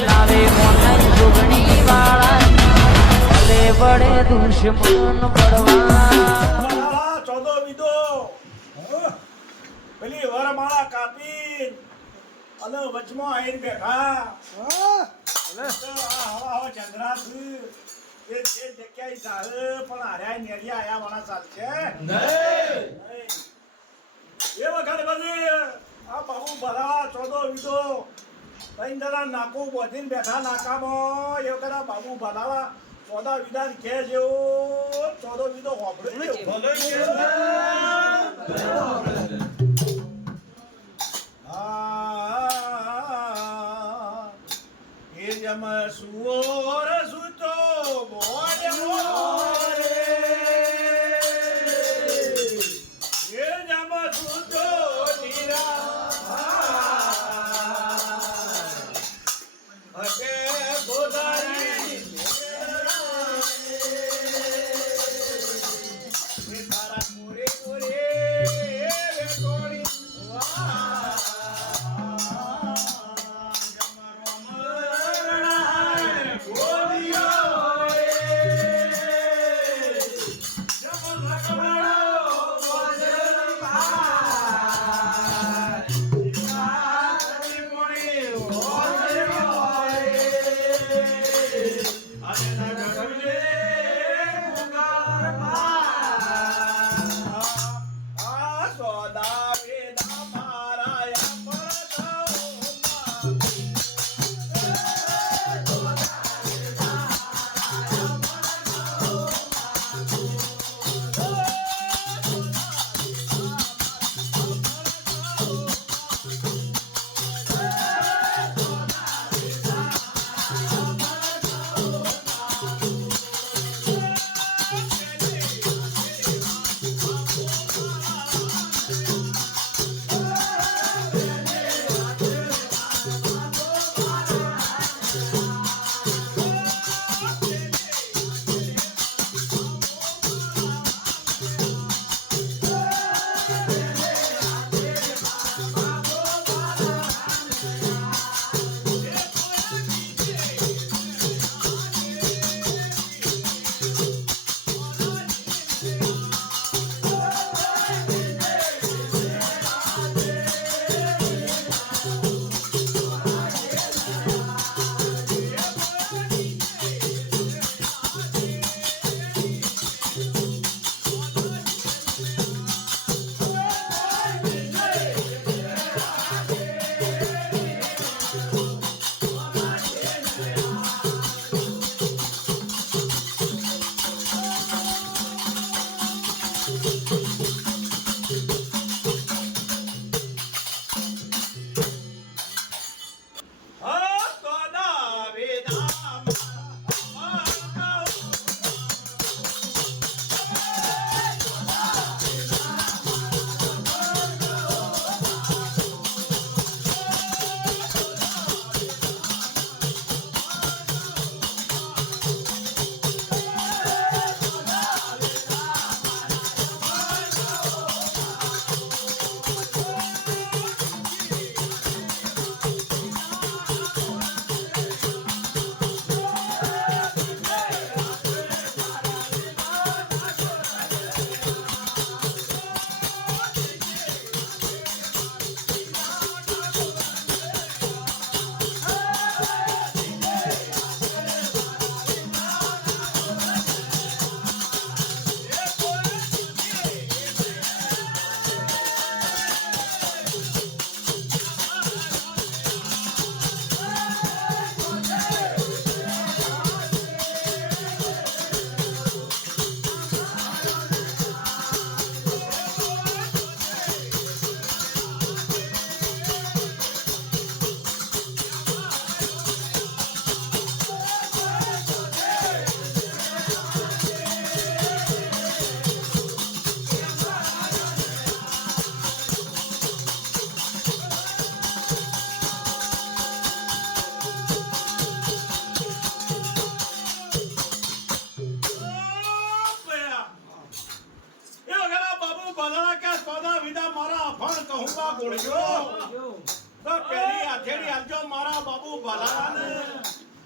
લાવે મોન જોગણી વાળા ભલે વડે દુશ્મન પડવા ચોદો વિદો પેલી વરમાળા કાપી અને વચમાં આવીને બેઠા હવા ચંદ્રા એ જે જગ્યાએ ચાલે પણ હાર્યા નેરિયા આયા વાળા ચાલશે એ વખત બધી આ બાબુ ભરા ચોદો વિદો ત્રણ જણા નાકો બોધીને બેઠા નાકામાં એ વખત આ બાબુ ભરાવા ચોદા વિધાન કે જેવો ચોદો વિદો હોભળે એ જમ સુઓર સુતો બોલે મોરે એ જમ સુતો નીરા હકે ગોદારી તારા મોરે મોરે કોણી તો પહેલી હથેળી આલજો મારા બાબુ ભલાને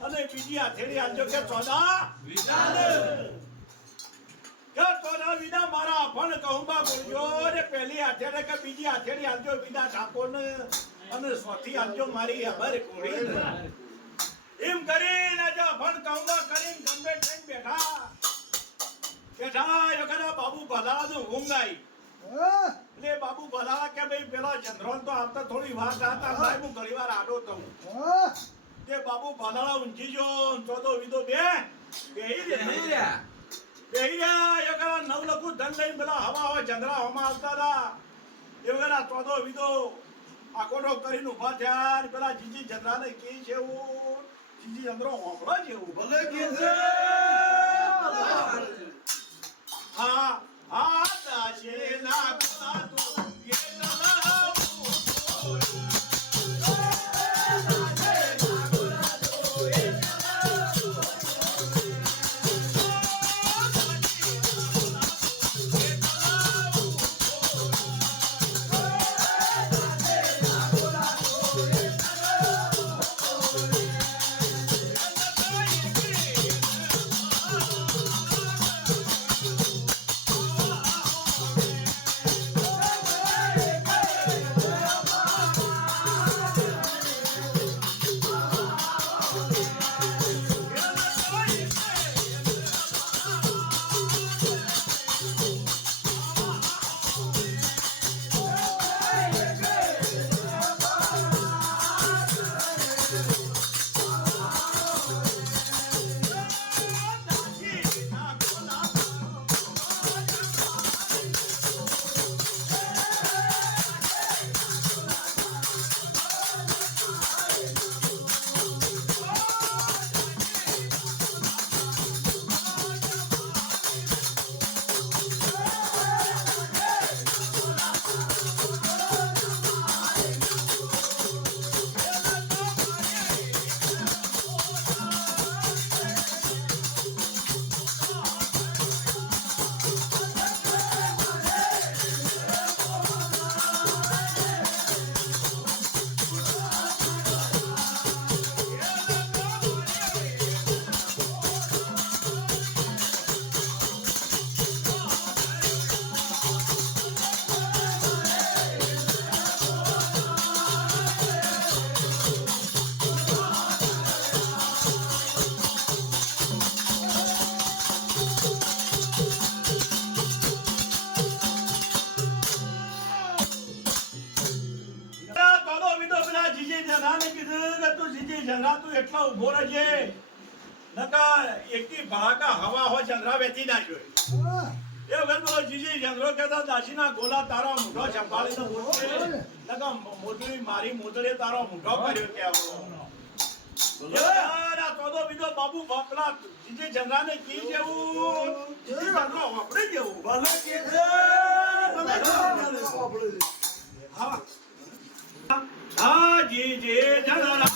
અને બીજી હથેળી આલજો કે ચોદા વિદાને કે ચોદા વિદા મારા અભણ કહુંબા બોલજો ને પહેલી હથેળી કે બીજી હથેળી આલજો વિદા ઠાકોરને અને ચોથી આલજો મારી અભર કોળીને એમ કરીને જો અભણ કહુંબા કરીને ગમે થઈને બેઠા એ વખતે બાબુ ભલાનું ઊંઘ આવી એટલે બાબુ ભલા કે ભાઈ પેલા ચંદ્રોન તો આવતા થોડી વાર રાતા ભાઈ હું ઘણી વાર આડો થઉં તે બાબુ ભલાળા ઊંઘી જો ચોદો વિદો બેહી રહ્યા એ કરા નવ લખું ધન લઈને પેલા હવા ચંદ્રા હવામાં આવતા હતા એ વગેરે ચોદો વિદો આકોટો કરીને ઉભા થયા પેલા જીજી ચંદ્રાને કે છે એવું જીજી ચંદ્રો હોંભળો જેવું ભલે કે છે હા હા દાશે ના કોના તું કે નલાવું એટલા ઉભો રહેજે નકા એકથી ભડાકા હવા હોય ચંદ્રા વેચી નાખ્યો એ વખત પેલો જીજી ચંદ્રો કહેતા દાસીના ગોલા તારો મૂઢો સંભાળીને બોલશે નકા મોતળી મારી મોતળે તારો મૂઢો કર્યો કે આવો ચોદો બીજો બાબુ પેલા જીજી ચંદ્રાને કી જેવું જીજી ચંદ્રો વાપરી જેવું ભલે કે હા જીજી ચંદ્રા